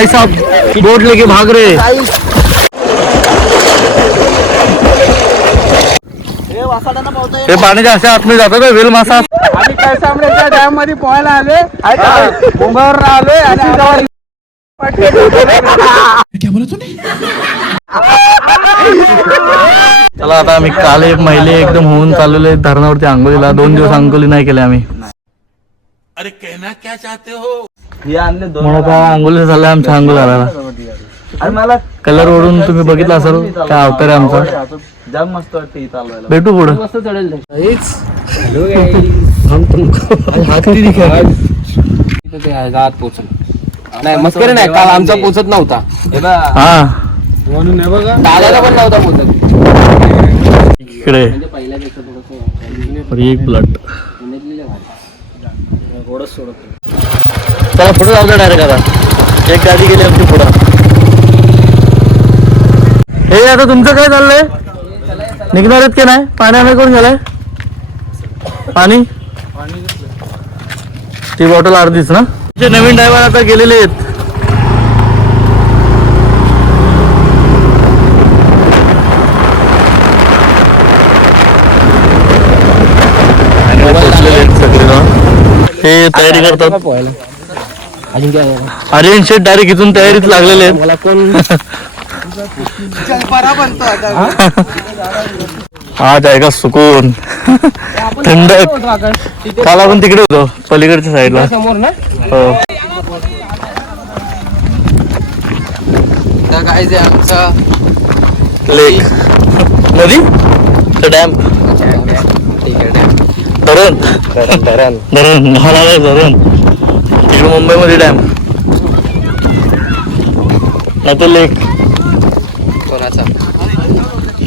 भाई साहब बोट लेके भाग रहे हैं। हे पाण्याच्या अशा आतमध्ये जातो का? वेल मासा? आम्ही कैसांबळेच्या डॅममध्ये पोहायला आले डोंगरावर आले आणि चला आता आम्ही काल एक महिले एकदम होऊन चाललेले धरणावरती आंघोळीला दोन दिवस आंघोळी नाही केली आम्ही. हे? आणले दोन म्हणून आता आंघोळी झालं आमच्या आंघोळ झाला आणि मला कलर ओढून तुम्ही बघितला असाल? काय अवतार आहे आमचा? जाम मस्त वाटते इथं चालवायला भेटू पुढं. मस्त चढेल नाही मस्करी नाही काल आमचा पोचत नव्हता. हा म्हणून बघा. दादाचा पण नव्हता पोचत इकडे. म्हणजे पहिल्यापेक्षा थोडस और एक सोडत चला पुढे जाऊ डायरेक्ट आता. एक गाडी गेली आमची पुढं. हे आता तुमचं काय चाललंय? निघणार आहेत की नाही? पाण्याने कोण गेलाय? पाणी? ती बॉटल अर्धीच ना? जे नवीन ड्रायव्हर आता गेलेले आहेत. हे तयारी करतात. आर्यन शेट डायरेक्ट इथून तयारीत लागलेले आहेत. मला कोण आज आहे का सुकून. थंड. काल आपण तिकडे होतो पलीकडच्या साईडला. समोर ना? हो. काय जे आमचा लेक नदी? डॅम धरण. धरण धरण. महाराज धरण. इकडे मुंबईमध्ये डॅम. नाही तर लेक. कोणाचा?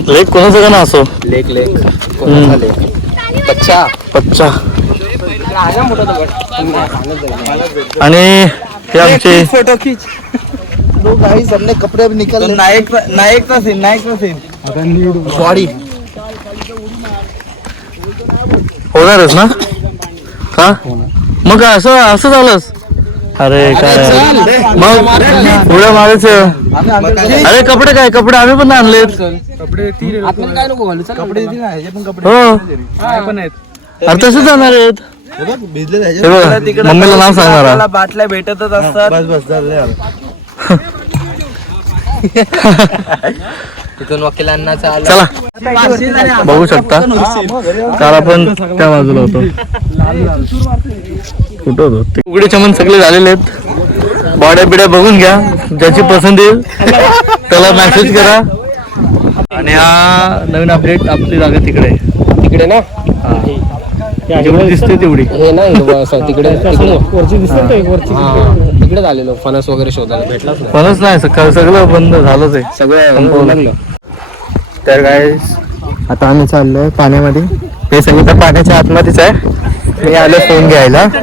लेक कोणाचं का ना असो? लेक लेक. कोणाचा लेक? आणि हे आमचे फोटो खींच. लोग गाइस हमने कपड़े भी निकल ले. नायक नायकचा सीन नायकचा सीन. बॉडी. होणारच ना? का मग काय असं असं झालंच अरे काय? मग पुढे मारायच. अरे कपडे काय कपडे आम्ही पण आणलेत. आपण काय नको घालू चल. कपडे पण कपडे हो. पण आहेत. अरे तसेच जाणार आहेत. हे बघ मम्मीला नाव सांगणार बाटल्या भेटतच असतात. बस बस झाले तिथून वकिलांना चाल चला. बघू शकता. काल आपण त्या बाजूला होतो. कुठं होतो. उघडे चमन सगळे झालेले आहेत. बॉड्या बिड्या बघून घ्या. ज्याची पसंत येईल त्याला मेसेज करा. आणि हा नवीन अपडेट आपली जागा तिकडे. तिकडे ना? हा. जेवढी दिसते तेवढी. हे ना तिकडे तिकडे. झालेलो फणस वगैरे शोधायला नाही. पणच नाही सकाळ सगळं बंद झालंच आहे. सगळं तर काय आता आम्ही चाललोय पाण्यामध्ये. हे सगळं तर पाण्याच्या आतमध्येच आहे. मी आलो फ़ोन घ्यायला.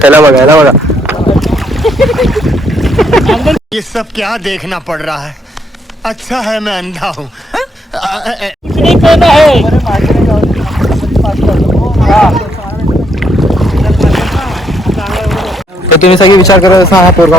त्याला बघायला बघा. ये सब क्या देखना पड़ रहा है? अच्छा है मैं अंधा हूँ। तर तुम्ही सगळे विचार करत असा हा पोरगा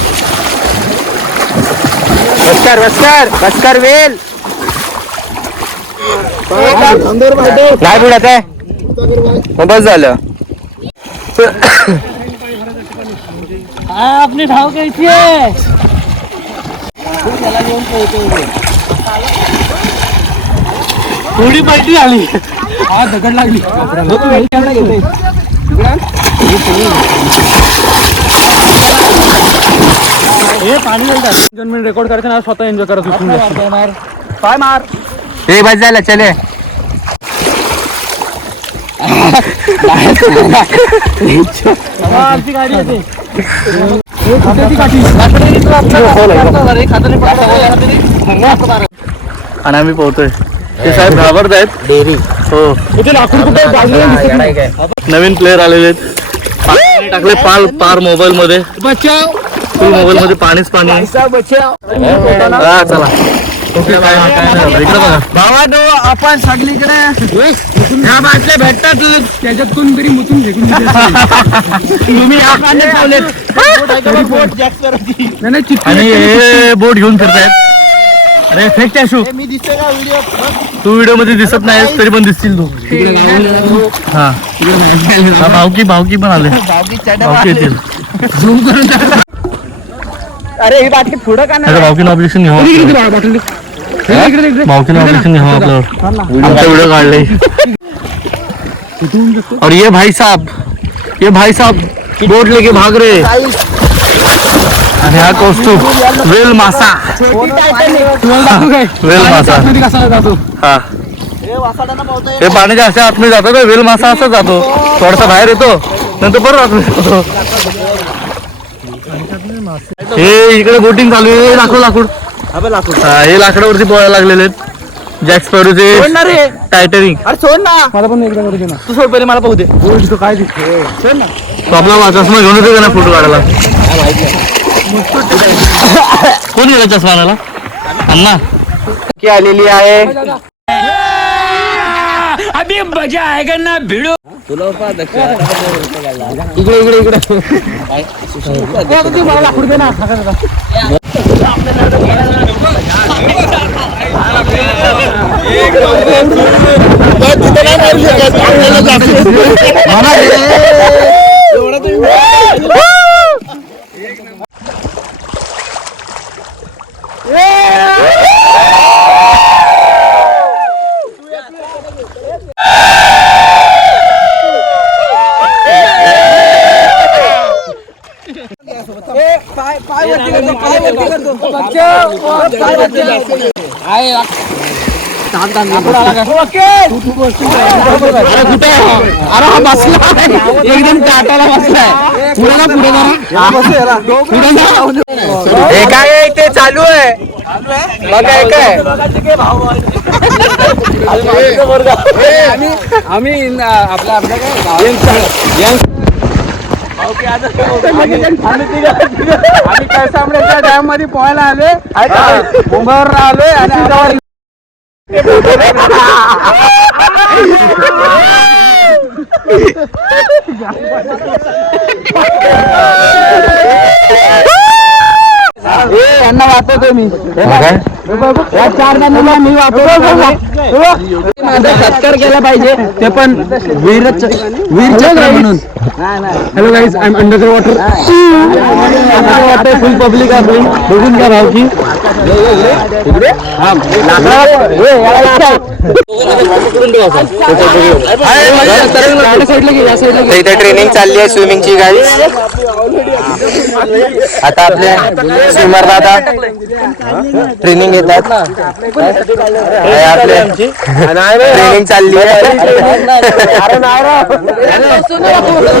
बस्कर बस्कर बस्कर वेल. काय बुडत आहे. बस झालं. आपली धाव घ्यायची थोडी पार्टी आली हा दगड लागली. हे पाणी रेकॉर्ड करायचं ना स्वतः एन्जॉय करत होतो पाय मार. हे बस झालं चले. आमची गाडी येते आणि आम्ही पोहतोय ते साहेब घाबरत आहेत. डेअरी. हो. नवीन प्लेअर आलेले आहेत. टाकले पाल पार मोबाईल मध्ये फुल मोबाईल मध्ये पाणीच पाणी. आहे. हा, चला. ओके काय नाही, काय नाही. इकडे बघा. भावानो आपण सगळीकडे ह्या बाटल्या भेटतात. त्याच्यात कोणतरी मुतून फेकून तुम्ही या नाही, नाही, आणि हे बोट घेऊन फिरतायत अरे फेक त्या शू. तू व्हिडिओमध्ये दिसत नाही तरी पण दिसतील तू. हा हा, भावकी भावकी पण आले. भावकी येतील. अरे ही बाटली पुढं का अरे भावकीनं ऑब्जेक्शन घ्यावं आपल्यावर. भावकीनं ऑब्जेक्शन घ्यावं आपल्यावर आमचा व्हिडिओ काढले और ये भाई साहब. ये भाई साहब बोट लेके भाग रहे. आणि हा कौस्तुभ. वेल मासा. वेल मासा. हा. हे पाण्याच्या अशा आतमध्ये जातो का? वेल मासा असं जातो. थोडासा बाहेर येतो. नंतर परत आतमध्ये जातो. हे इकडे बोटिंग चालू आहे. लाकूड लाकूड. हा, हे लाकडावरती पोहायला लागलेले आहेत. जॅक स्पॅरोचे टायटनिक अरे सोड ना. मला पण एकदा करू दे ना. तू सोड पहिले मला पाहू दे. तो काय दिसते सोड ना. तो आपला चष्मा घेऊन येतो का ना फोटो काढायला? कोण गेला चष्मा आणायला? अण्णा. की आलेली आहे. इकडे इकडे इकडे. मला लाकूड दे ना पाय पाय वरती करतो पाय वरती करतो पाय वरती आहे अरे हा बसला एकदम काटाला बसलाय पुढे ना पुढे जरा पुढे ना हे काय इथे चालू आहे बघा हे काय आम्ही आम्ही न- आपल्या काय आम्ही कळसांबड्याच्या डॅममध्ये पोहायला आले मुंबईवर आलोय आणि यांना वाचवतो मी. या चार जणांना मी वाचवतो. माझा सत्कार केला पाहिजे. ते पण वीर वीर चक्र म्हणून. Hello guys I am under the water water full public आपली बघून घ्या भाव की तर इथे ट्रेनिंग चालली आहे स्विमिंगची गाडी. आता आपले स्विमर दादा ट्रेनिंग घेतात. आपले ट्रेनिंग चालली आहे.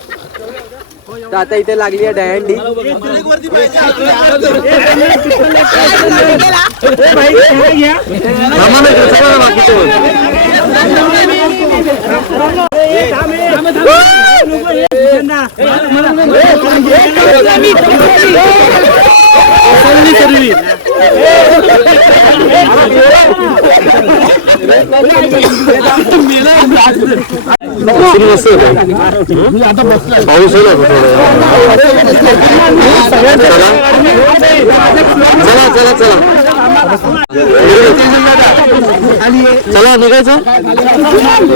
तर आता इथे लागली आहे दहंडी मेला सिरियस आता बसला पाऊस आहे ना चला चला चला. चला निघायचं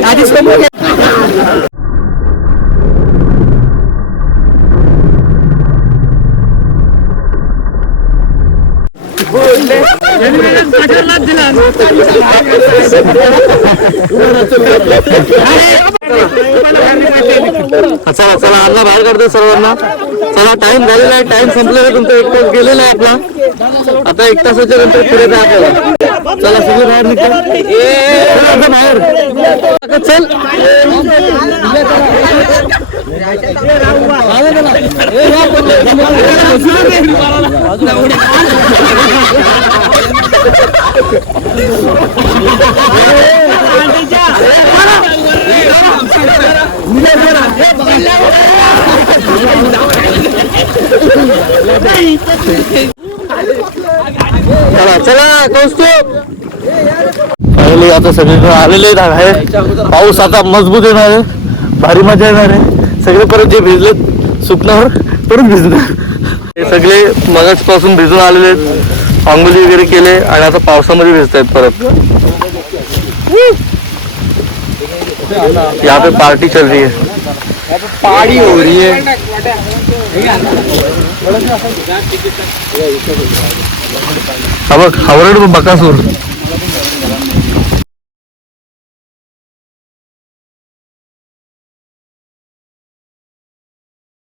आधीच दिला चला चला अण्णा बाहेर काढतो सर्वांना चला टाइम झालेला आहे टाइम संपलेला तुमचा एक तास गेलेला आहे आपला आता एक तासाच्या नंतर पुढे जा आपल्याला चला सगळे बाहेर निघतो बाहेर चल चल चला चला कौस्तुभ. फायनली आता सगळीकडे आलेले आहे. पाऊस आता मजबूत येणार आहे. भारी मजा येणार आहे. सगळे परत जे भिजलेत सुकण्यावर परत भिजणार. हे सगळे मगच पासून भिजून आलेले आहेत. आंघोळी वगैरे केले आणि आता पावसामध्ये भिजत आहेत परत. यहाँ पे पार्टी चल रही है। पाड़ी हो रही है। हावरड बकासूर।